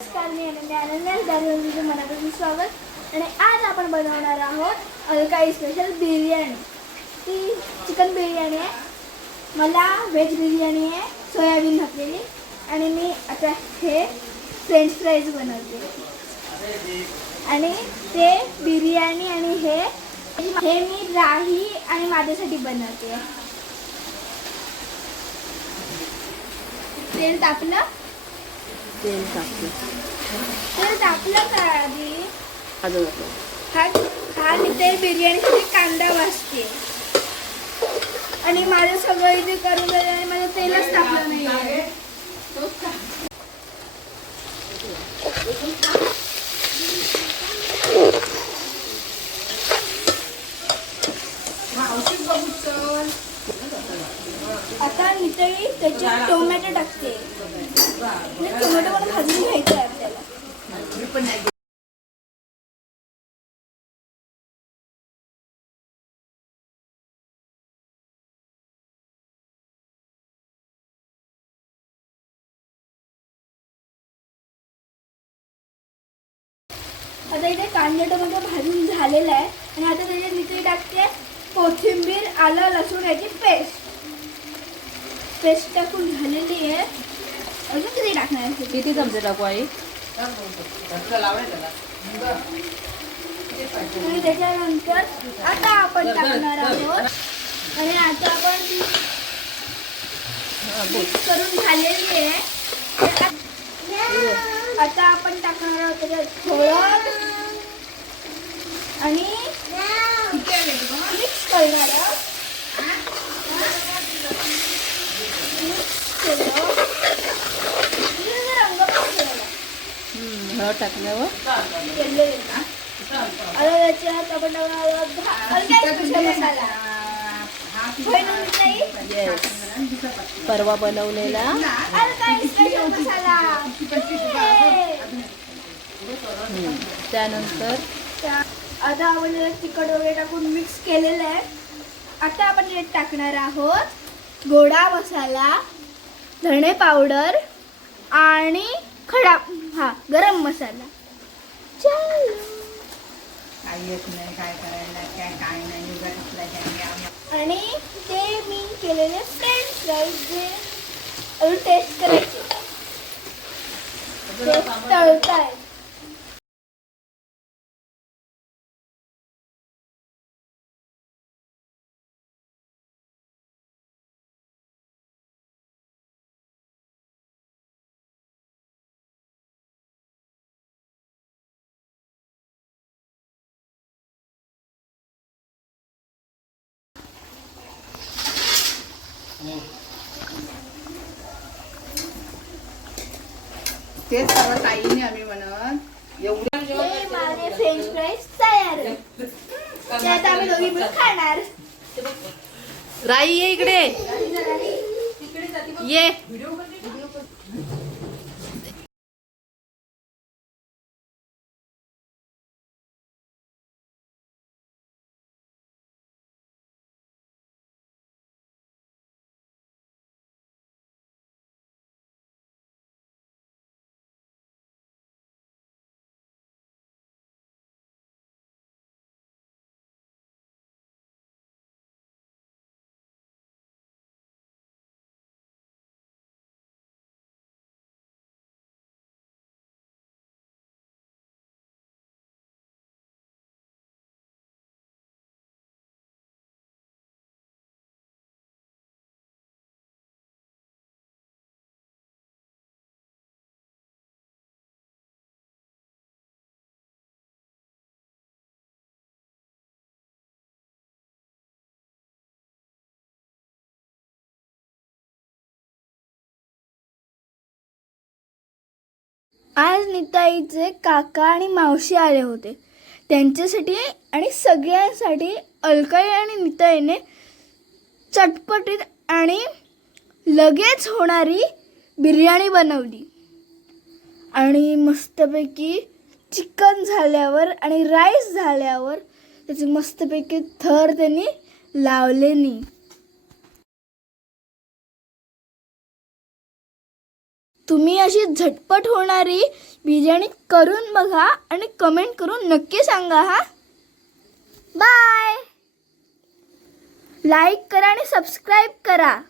नमस्कार मी अनन्या अनन्या मनापासून स्वागत. आणि आज आपण बनवणार आहोत अलकाई स्पेशल बिर्याणी. ती चिकन बिर्याणी आहे. मला व्हेज बिर्याणी आहे सोयाबीन घातलेली. आणि मी आता हे फ्रेंच फ्राईज बनवते. आणि ते बिर्याणी आणि हे हे मी राही आणि माझ्यासाठी बनवते. तेल तापलं. तेल टाकते. तेल तापलं का आधी. हा मी ते बिर्याणीसाठी कांदा भाजते आणि माझं सगळं इथे करून झालं आणि माझं तेलच टाकलं नाही आता नितळी त्याच्यात टोमॅटो टाकते. टोमॅटो पण भाजून घ्यायचं आहे आपल्याला. आता इथे कांदे टोमॅटो भाजून झालेला आहे. आणि आता त्याच्यात इथे टाकते कोथिंबीर आलं लसूण याची पेस्ट पेस्ट टाकून झालेली आहे. अजून किती टाकणार किती चमचे टाकू आई? आणि त्याच्यानंतर आता आपण टाकणार आहोत. आणि आता आपण ती मिक्स करून झालेली आहे. आता आपण टाकणार आहोत त्याच्यात हळद आणि मिक्स करणार आहोत Mix केलं. आणि त्याचा रंग पण केला. हळद टाकल्यावर केलेलं ना. आता त्याच्यात आपण टाकणार आहोत भा- हलका स्पेशल मसाला होय ना मिठाई? येस परवा बनवलेला. त्यानंतर? त्या- आता आपण तिखट वगैरे टाकून मिक्स केलेलं आहे. आता आपण यात टाकणार आहोत गोडा मसाला धणे पावडर आणि खडा. हा गरम मसाला. चलो. काही येत नाही काय करायला काय काय नाही उगा काय आणि ते मी केलेले फ्रेंच फ्राईज जे अजून टेस्ट करायचे तेच सगळं ताईने आम्ही म्हणत एवढं हे माझे फ्रेंच फ्राईज तयार. ते आता आम्ही दोघी मिळून खाणार. राई ये इकडे. ये. आज निताईचे काका आणि मावशी आले होते. त्यांच्यासाठी आणि सगळ्यांसाठी अलकाई आणि निताईने चटपटीत आणि लगेच होणारी बिर्याणी बनवली. आणि मस्तपैकी चिकन झाल्यावर आणि राईस झाल्यावर त्याचे मस्तपैकी थर त्यांनी लावले नाही तुम्ही अशी झटपट होणारी बिर्याणी करून बघा आणि कमेंट करून नक्की सांगा हा? बाय लाईक करा आणि सबस्क्राईब करा.